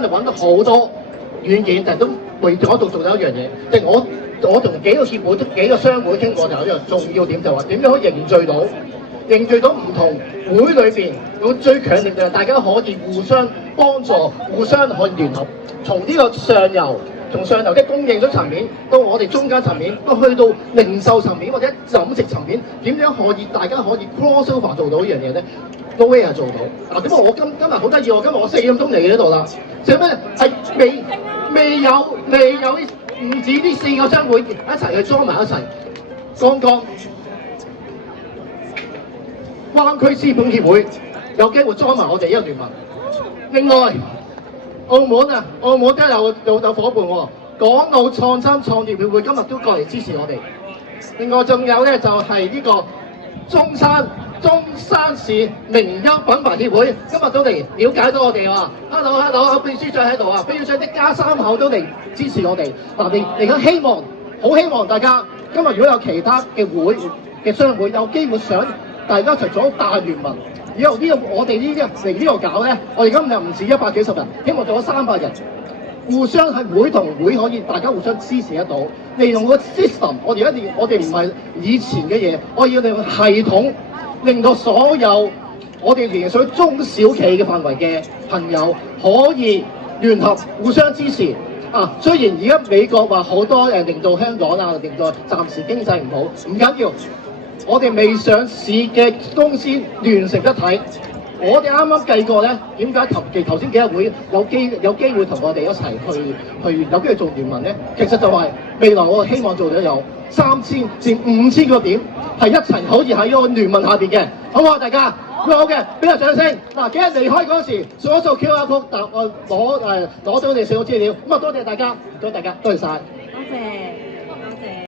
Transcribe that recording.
間就揾到好多軟件，但係都為咗做一樣嘢，即係我同幾個協會、幾個商會傾過，就有一樣重要點，就話點樣可以凝聚到唔同會裏邊，我最強烈就係大家可以互相幫助、互相可以聯合，從呢個上游的供應商層面，到我哋中間層面，都去到零售層面或者飲食層面，點樣可以大家可以 cross over 做到呢樣嘢咧？都係做到。嗱，點解我今日好得意喎？今日我4點鐘嚟呢度啦，就咩？係未有唔止呢4個商會一齊去裝埋一齊。剛剛灣區資本協會有機會裝埋我哋呢個聯盟。另外，澳門都有伙伴喎，港澳創新創業協會今日都過嚟支持我哋。另外仲有咧就係呢個中山市名優品牌協會今日都嚟了解到我哋喎。Hello， 秘書長喺度啊，秘書長一家3口都嚟支持我哋。嗱，嚟緊好希望大家今日如果有其他嘅會嘅商會有機會想大家一齊做大聯盟。以後我哋嚟呢度搞咧，我哋今日唔止100幾十人，希望做咗300人，互相係會同會可以大家互相支持得到。利用個 system， 我哋唔係以前嘅嘢，我要利用系統，令到所有我哋連水中小企嘅範圍嘅朋友可以聯合互相支持。雖然而家美國話好多令到香港令到暫時經濟唔好，唔緊要。我哋未上市嘅公司聯成一體，我哋啱啱計過咧，點解頭先幾日會有機會同我哋一齊去有機會做聯盟咧？其實就係未來我希望做到有3000至5000個點，係一齊可以喺個聯盟下邊嘅，好唔好啊？大家好嘅，俾個掌聲。嗱，幾日離開嗰時掃一掃 QR code， 攞到你哋所有資料。咁啊，多謝大家，多謝晒。多謝。